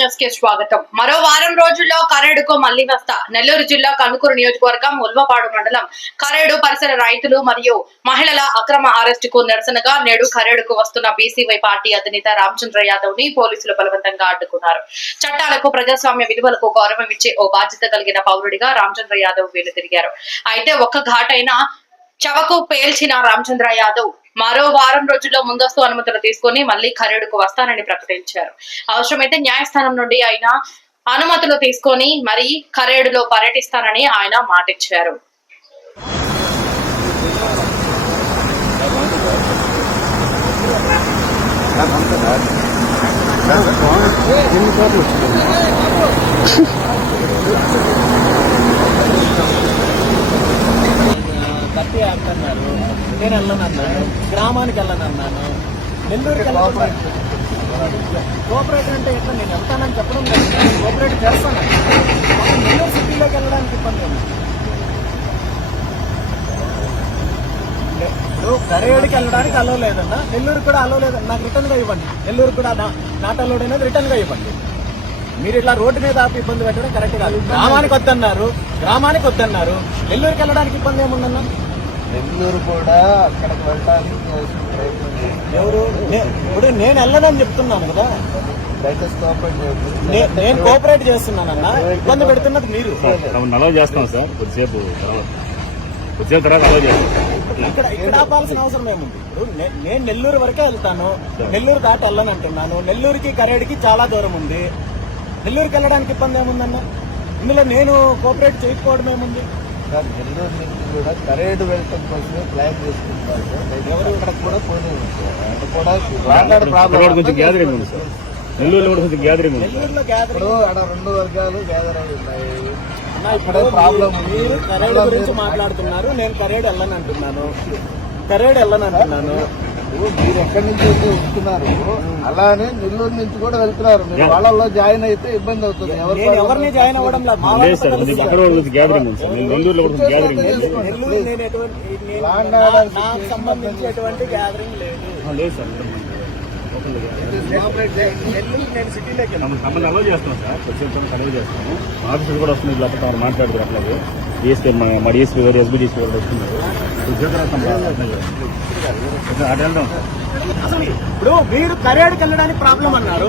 News కి స్వాగతం. మరో వారం రోజుల్లో కరేడుకు మళ్లీ వస్తా. నెల్లూరు జిల్లా కనుకూరు నియోజకవర్గం ఉల్వపాడు మండలం కరేడు పరిసర రైతులు మరియు మహిళల అక్రమ అరెస్టుకు నిరసనగా నేడు కరేడుకు వస్తున్న బీసీవై పార్టీ అధినేత రామచంద్ర యాదవ్ ని పోలీసులు బలవంతంగా అడ్డుకున్నారు. చట్టాలకు ప్రజాస్వామ్య విలువలకు గౌరవం ఇచ్చే ఓ బాధ్యత కలిగిన పౌరుడిగా రామచంద్ర యాదవ్ వెనుతిరిగారు. అయితే ఒక్క ఘాటైన చవకు పేల్చిన రామచంద్ర యాదవ్ మరో వారం రోజుల్లో ముందస్తు అనుమతులు తీసుకుని మళ్లీ కరేడుకు వస్తానని ప్రకటించారు. అవసరమైతే న్యాయస్థానం నుండి ఆయన అనుమతులు తీసుకొని మరీ కరేడులో పర్యటిస్తానని ఆయన మాటిచ్చారు. అన్నారు నేను వెళ్ళనన్నాను, గ్రామానికి వెళ్ళనన్నాను, నెల్లూరుకి కోఆపరేటర్ అంటే ఎట్లా నేను వెళ్తానని చెప్పడం లేదు, కోఆపరేట్ చేస్తాను. నెల్లూరు సిటీలోకి వెళ్ళడానికి ఇబ్బంది ఉంది. ఇప్పుడు కరేడుకి వెళ్ళడానికి అలో లేదన్నా, నెల్లూరు కూడా అలో లేదన్నా, నాకు రిటర్న్ గా ఇవ్వండి. నెల్లూరు కూడా నాట్ అలోడ్ అనేది రిటర్న్ గా ఇవ్వండి. మీరు ఇట్లా రోడ్డు మీద ఆపి ఇబ్బంది పెట్టడం కరెక్ట్ కాదు. గ్రామానికి వద్దన్నారు, నెల్లూరుకి వెళ్ళడానికి ఇబ్బంది ఏముందన్నా? నెల్లూరు కూడా అక్కడికి వెళ్ళడానికి ఎవరు ఇప్పుడు నేను వెళ్ళనని చెప్తున్నాను కదా, నేను కోఆపరేట్ చేస్తున్నానన్నా, ఇబ్బంది పెడుతున్నది మీరు. అలౌ చేస్తాం సార్, కొద్దిసేపు తర్వాత అలౌ చేస్తాం. ఇక్కడ ఆపాల్సిన అవసరం ఏముంది? ఇప్పుడు నేను నెల్లూరు వరకే వెళ్తాను, నెల్లూరు దాటి వెళ్ళని అంటున్నాను. నెల్లూరుకి కరేడుకి చాలా దూరం ఉంది, నెల్లూరుకి వెళ్ళడానికి ఇబ్బంది ఏముందన్నా? ఇందులో నేను కోఆపరేట్ చేయకపోవడం ఏముంది? సార్ నెల్లూరు నుంచి కూడా కరేడు వెళ్ళటం కోసమే ప్లాన్ చేసుకుంటారు సార్. ఎవరు ఇక్కడ కూడా పోనీ నెల్లూరులో గ్యాదరింగ్ అక్కడ రెండు వర్గాలు గ్యాదర్ అయి ఉన్నాయి. ఇక్కడ ప్రాబ్లం మీరు కరేడు గురించి మాట్లాడుతున్నారు, నేను కరేడు వెళ్ళని అంటున్నాను. మీరు ఎక్కడి నుంచి అయితే వస్తున్నారు అలానే నెల్లూరు నుంచి కూడా వెళ్తున్నారు. మీరు వాళ్ళలో జాయిన్ అయితే ఇబ్బంది అవుతుంది. ఎవరిని జాయిన్ అవ్వడం లేదు. సంబంధించి ఎటువంటి గ్యాదరింగ్ లేదు సార్. నేను సిటీలోకి అలౌ చేస్తాం సార్, కొంచెం అలౌ చేస్తాము. ఆఫీసులు కూడా వస్తుంది, లేకపోతే మాట్లాడుతారు. అట్లాగే డిఎస్పీ మా డిఎస్పీ గారు ఎస్బీ డిఎస్పీ గారు వస్తున్నారు. అసలు ఇప్పుడు మీరు కరేడుకి వెళ్ళడానికి ప్రాబ్లం అన్నారు,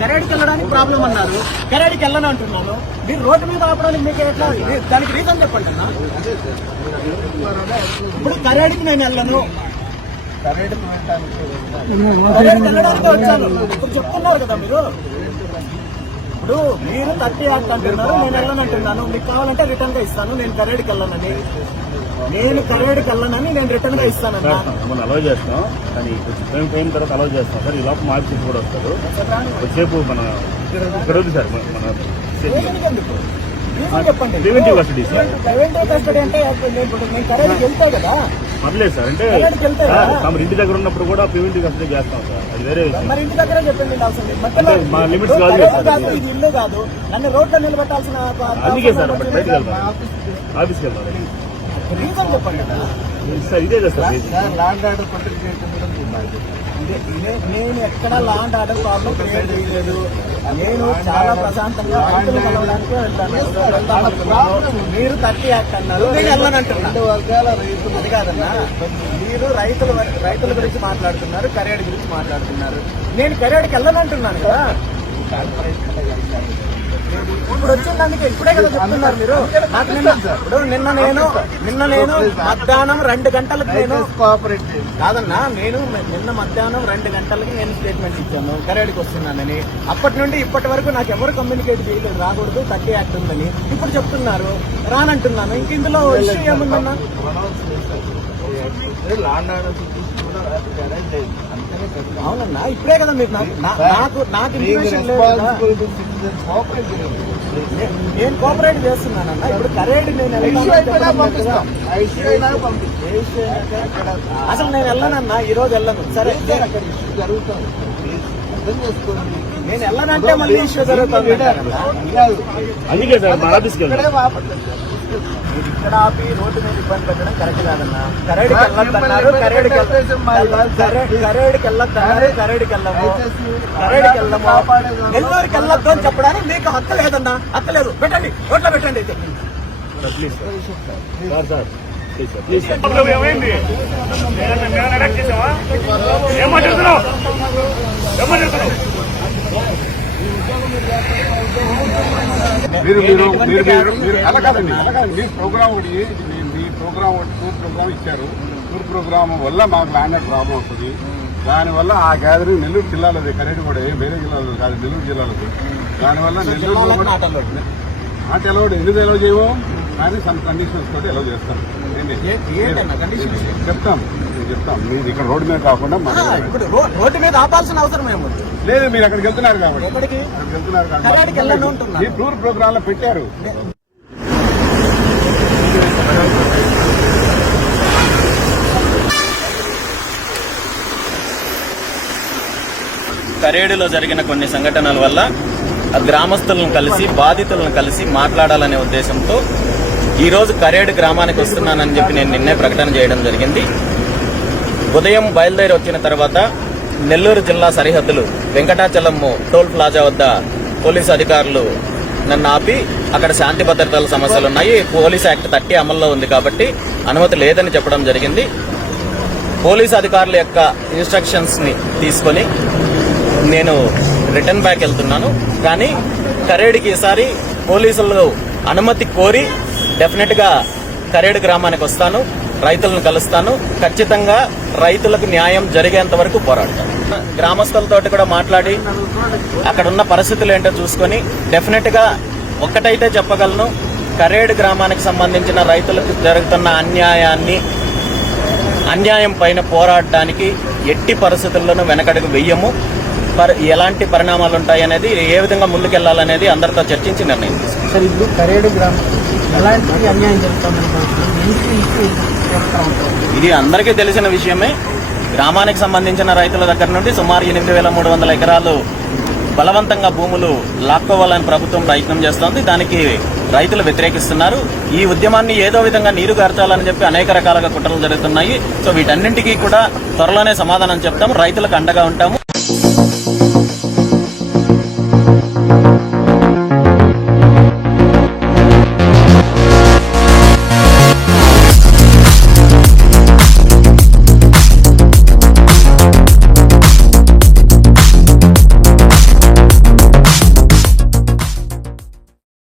కరేడుకి వెళ్ళని అంటున్నాను. మీరు రోడ్డు మీద ఆపడానికి మీకు ఎట్లా? దానికి రీజన్ చెప్పండి అన్న. ఇప్పుడు కరేడుకి నేను వెళ్ళను, వెళ్ళడానికి వచ్చాను. ఇప్పుడు చెప్తున్నారు కదా మీరు. ఇప్పుడు మీరు 30 యాక్ట్ అంటున్నారు, నేను వెళ్ళనంటున్నాను. మీకు కావాలంటే రిటర్న్ గా ఇస్తాను. నేను కరేడుకి వెళ్ళనని నేను రిటర్న్ గా ఇస్తానన్నా. మనం అలౌ చేస్తాం, కానీ కొంచెం పోయిన తర్వాత అలౌ చేస్తాం సార్. ఈ లోపల మార్కెట్ కూడా వస్తారు. కొద్దిసేపు మన ఇక్కడ ఉంది సార్. చెప్పండి preventive custody sir. Preventive custody అంటే నేను కరేడుకి వెళ్తా కదా. పర్లేదు సార్, అంటే తమ ఇంటి దగ్గర ఉన్నప్పుడు కూడా ప్రివెంటివ్ కస్టడీ చేస్తాం సార్. అది వేరే విషయం. మరి ఇంటి దగ్గర చెప్పండి, మా లిమిట్స్ కాదు. ఇది ఇల్లు కాదు, నన్ను రోడ్లో నిలబెట్టాల్సిన. అందుకే సార్ బయటకు వెళ్తాం, ఆఫీస్కి వెళ్తాం. రీజన్ చెప్పండి సార్. ఇదే కదా సార్ ల్యాండ్ ఆర్డర్ ప్రొటెక్ట్ చేయడం. నేను ఎక్కడ ల్యాండ్ ఆర్డర్ ప్రాబ్లం క్రియేట్ చేయలేదు. నేను చాలా ప్రశాంతంగా రైతులు కలవడానికి వెళ్తాను. మీరు 30 యాక్ట్ అన్నారు, నేను వెళ్ళనంటున్నా. 2 వర్గాల రైతులు అది కాదన్నా, మీరు రైతుల గురించి మాట్లాడుతున్నారు, కరేడు గురించి మాట్లాడుతున్నారు. నేను కరేడుకి వెళ్ళనంటున్నాను కదా. ఇప్పుడు వచ్చిందానికి ఇప్పుడే కదా చెప్తున్నారు మీరు. నాకు నిన్న నేను మధ్యాహ్నం 2 గంటలకు నేను కోఆపరేట్ కాదన్నా, నేను నిన్న మధ్యాహ్నం 2 గంటలకి నేను స్టేట్మెంట్ ఇచ్చాను కరేడుకి వస్తున్నానని. అప్పటి నుండి ఇప్పటి వరకు నాకు ఎవరు కమ్యూనికేట్ చేయలేదు, రాకూడదు 30 యాక్ట్ ఉందని. ఇప్పుడు చెప్తున్నారు రానంటున్నాను. ఇంక ఇందులో ఇష్యూ ఏముందన్నా? ల్యాండ్ ఆర్డర్ అవునన్నా, ఇప్పుడే కదా మీరు నాకు ఇన్ఫర్మేషన్ లేదు. నేను కోఆపరేట్ చేస్తున్నానన్నా. ఇప్పుడు కరేడు నేను అసలు నేను వెళ్ళనన్నా, ఈ రోజు వెళ్ళను. సరే జరుగుతుంది, అర్థం చేసుకోండి. నేను వెళ్ళనంటే మళ్ళీ ఇష్యూ జరుగుతుంది కాదు. అందుకే సార్ మా ఆఫీస్కి ఇక్కడే వెళ్తాం. ఆపండి. మీరు ఇక్కడ ఆపి రోడ్డు మీద ఇబ్బంది పెట్టడం కరెక్ట్ కాదన్నా. కరేడుకి వెళ్ళొద్దన్నారు, కరేడుకి కరేడుకి వెళ్ళొద్దన్నారు, కరేడుకి వెళ్ళము, కరేడుకి వెళ్ళము, నెల్లూరుకి వెళ్ళొద్దు అని చెప్పడానికి మీకు హక్కు లేదన్నా. హక్కు లేదు. పెట్టండి, రోడ్లో పెట్టండి అయితే. Please sir sir please sir please sir. ఏమైంది? ఏం మాట్లాడుతున్నావు? ఏం మాట్లాడుతున్నావు? మీరు మీరు మీరు మీరు మీరు అలా కాదండి మీ ప్రోగ్రామ్ ఒకటి మీ ప్రోగ్రామ్ ఒకటి టూర్ ప్రోగ్రామ్ ఇచ్చారు. టూర్ ప్రోగ్రామ్ వల్ల మాకు ల్యాండ్ ప్రాబ్లం వస్తుంది. దానివల్ల ఆ గ్యాదరింగ్ నెల్లూరు జిల్లాలోది, కరేడు కూడా వేరే జిల్లాలో కాదు, నెల్లూరు జిల్లాలోది. దానివల్ల నెల్లూరు నాట్ అలౌడ్. ఎందుకు అలౌ చేయము? కానీ సమ్ కండిషన్స్ తోటి అలౌ చేస్తాం. చెప్తాం మీరు ఇక్కడ రోడ్డు మీద కాకుండా ఇప్పుడు రోడ్డు మీద ఆపాల్సిన అవసరం ఏముంది? లేదు, మీరు అక్కడికి వెళ్తున్నారు కాబట్టి. ఎక్కడికి? అక్కడికి వెళ్తున్నారు కరేడుకి వెళ్ళను అంటున్నా. ఈ టూర్ ప్రోగ్రామ్ లో పెట్టారు. కరేడులో జరిగిన కొన్ని సంఘటనల వల్ల ఆ గ్రామస్తులను కలిసి బాధితులను కలిసి మాట్లాడాలనే ఉద్దేశంతో ఈరోజు కరేడు గ్రామానికి వస్తున్నానని చెప్పి నేను నిన్నే ప్రకటన చేయడం జరిగింది. ఉదయం బయలుదేరి వచ్చిన తర్వాత నెల్లూరు జిల్లా సరిహద్దులు వెంకటాచలం టోల్ ప్లాజా వద్ద పోలీసు అధికారులు నన్ను ఆపి అక్కడ శాంతి భద్రతల సమస్యలు ఉన్నాయి, పోలీస్ యాక్ట్ 30 అమల్లో ఉంది కాబట్టి అనుమతి లేదని చెప్పడం జరిగింది. పోలీసు అధికారుల యొక్క ఇన్స్ట్రక్షన్స్ ని తీసుకొని నేను రిటర్న్ బ్యాక్ వెళ్తున్నాను. కానీ కరేడుకి ఈసారి పోలీసులు అనుమతి కోరి డెఫినెట్ గా కరేడు గ్రామానికి వస్తాను, రైతులను కలుస్తాను. ఖచ్చితంగా రైతులకు న్యాయం జరిగేంత వరకు పోరాడతాను. గ్రామస్తులతో కూడా మాట్లాడి అక్కడ ఉన్న పరిస్థితులు ఏంటో చూసుకొని డెఫినెట్ గా ఒక్కటైతే చెప్పగలను, కరేడు గ్రామానికి సంబంధించిన రైతులకు జరుగుతున్న అన్యాయం పైన పోరాడడానికి ఎట్టి పరిస్థితుల్లోనూ వెనకడుగు వెయ్యము. ఎలాంటి పరిణామాలు ఉంటాయనేది, ఏ విధంగా ముందుకెళ్లాలనేది అందరితో చర్చించి నిర్ణయం తీసుకుంటాం. సార్, ఇప్పుడు కరేడు గ్రామం ఎలాంటి అన్యాయం జరుగుతుంది? ఇది అందరికీ తెలిసిన విషయమే. గ్రామానికి సంబంధించిన రైతుల దగ్గర నుండి సుమారు 8,300 ఎకరాలు బలవంతంగా భూములు లాక్కోవాలని ప్రభుత్వం ప్రయత్నం చేస్తోంది. దానికి రైతులు వ్యతిరేకిస్తున్నారు. ఈ ఉద్యమాన్ని ఏదో విధంగా నీరు గార్చాలని చెప్పి అనేక రకాలుగా కుట్రలు జరుగుతున్నాయి. సో వీటన్నింటికీ కూడా త్వరలోనే సమాధానం చెప్తాము. రైతులకు అండగా ఉంటాము.